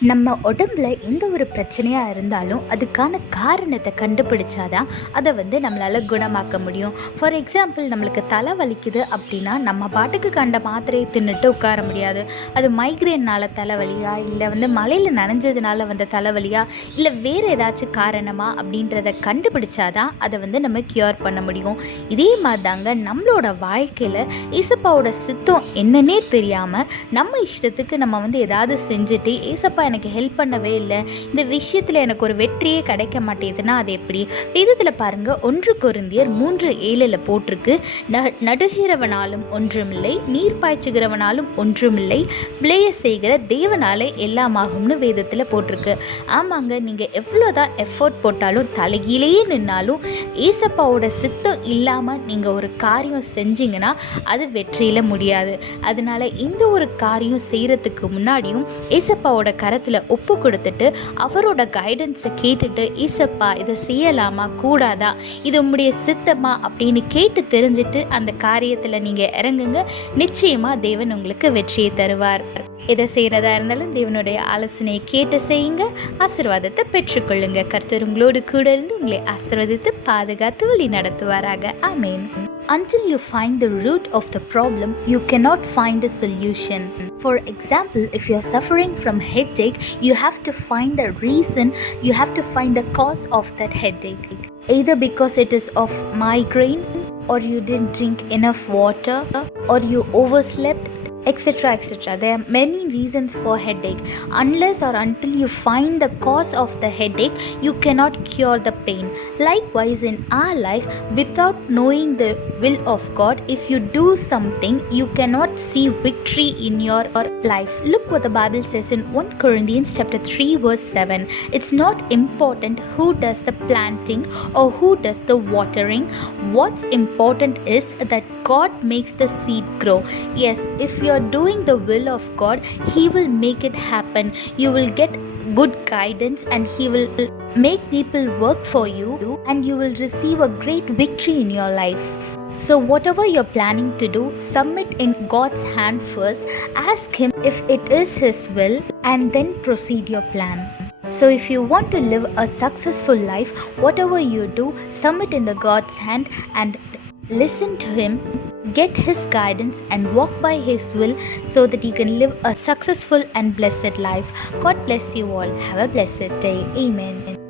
நம்ம உடம்புல எந்த ஒரு பிரச்சனையாக இருந்தாலும் அதுக்கான காரணத்தை கண்டுபிடிச்சாதான் அதை நம்மளால் குணமாக்க முடியும். ஃபார் எக்ஸாம்பிள், நம்மளுக்கு தலை வலிக்குது அப்படின்னா நம்ம பாட்டுக்கு கண்ட மாத்திரையை தின்னுட்டு உட்கார முடியாது. அது மைக்ரேனால் தலைவலியா, இல்லை மழையில் நனைஞ்சதுனால வந்த தலைவலியா, இல்லை வேறு ஏதாச்சும் காரணமா அப்படின்றத கண்டுபிடிச்சாதான் அதை நம்ம க்யூர் பண்ண முடியும். இதே மாதிரி தாங்க நம்மளோட வாழ்க்கையில் ஏசப்பாவோட சித்தம் என்னன்னே தெரியாமல் நம்ம இஷ்டத்துக்கு நம்ம ஏதாவது செஞ்சுட்டு, ஏசப்பா எனக்கு ஹெல்ப் பண்ணவே இல்லை, இந்த விஷயத்தில் எனக்கு ஒரு வெற்றியே கிடைக்க மாட்டேதுன்னா அது எப்படி? வேதத்தில் பாருங்க, 1 கொரிந்தியர் 3:7 போட்டிருக்கு, நடுகிறவனாலும் ஒன்றுமில்லை, நீர் பாய்ச்சுகிறவனாலும் ஒன்றுமில்லை, விளைய செய்கிற தேவனாலே எல்லாமாகும்னு வேதத்தில் போட்டிருக்கு. ஆமாங்க, நீங்கள் எவ்வளோதான் எஃபோர்ட் போட்டாலும் தலைகீழேயே நின்னாலும் ஏசப்பாவோட சித்தம் இல்லாமல் நீங்கள் ஒரு காரியம் செஞ்சீங்கன்னா அது வெற்றியில் முடியாது. அதனால இந்த ஒரு காரியம் செய்கிறதுக்கு முன்னாடியும் ஏசப்பாவோட கரத்தில் ஒப்பு கொடுத்துட்டு அவரோட கைடன்ஸை கேட்டுட்டு, ஏசப்பா இதை செய்யலாமா கூடாதா, இது உம்முடைய சித்தமா அப்படின்னு கேட்டு தெரிஞ்சுட்டு அந்த காரியத்தில் நீங்கள் இறங்குங்க. நிச்சயமாக தேவன் உங்களுக்கு வெற்றியை தருவார். எதை செய்கிறதா இருந்தாலும் தேவனுடைய ஆலோசனையை கேட்டு செய்யுங்க, ஆசீர்வாதத்தை பெற்றுக்கொள்ளுங்க. கர்த்தர் உங்களோடு கூட இருந்து உங்களை ஆசீர்வதித்து பாதுகாத்து வழி நடத்துவாராக. ஆமென். Until you find the root of the problem, you cannot find a solution. For example, if you are suffering from headache, you have to find the reason, you have to find the cause of that headache. Either because it is of migraine, or you didn't drink enough water, or you overslept, etc. etc. There are many reasons for headache. Unless or until you find the cause of the headache, you cannot cure the pain. Likewise, in our life, without knowing the will of God, if you do something, you cannot see victory in your life. Look what the Bible says in 1 Corinthians chapter 3 verse 7. It's not important who does the planting or who does the watering. What's important is that God makes the seed grow. Yes, if you are doing the will of God, He will make it happen. You will get good guidance and He will make people work for you, and you will receive a great victory in your life. So whatever you're planning to do, submit in God's hand first. Ask Him if it is His will, and then proceed your plan. So if you want to live a successful life, whatever you do, submit in the God's hand and listen to Him, get His guidance and walk by His will, so that you can live a successful and blessed life. God bless you all. Have a blessed day. Amen.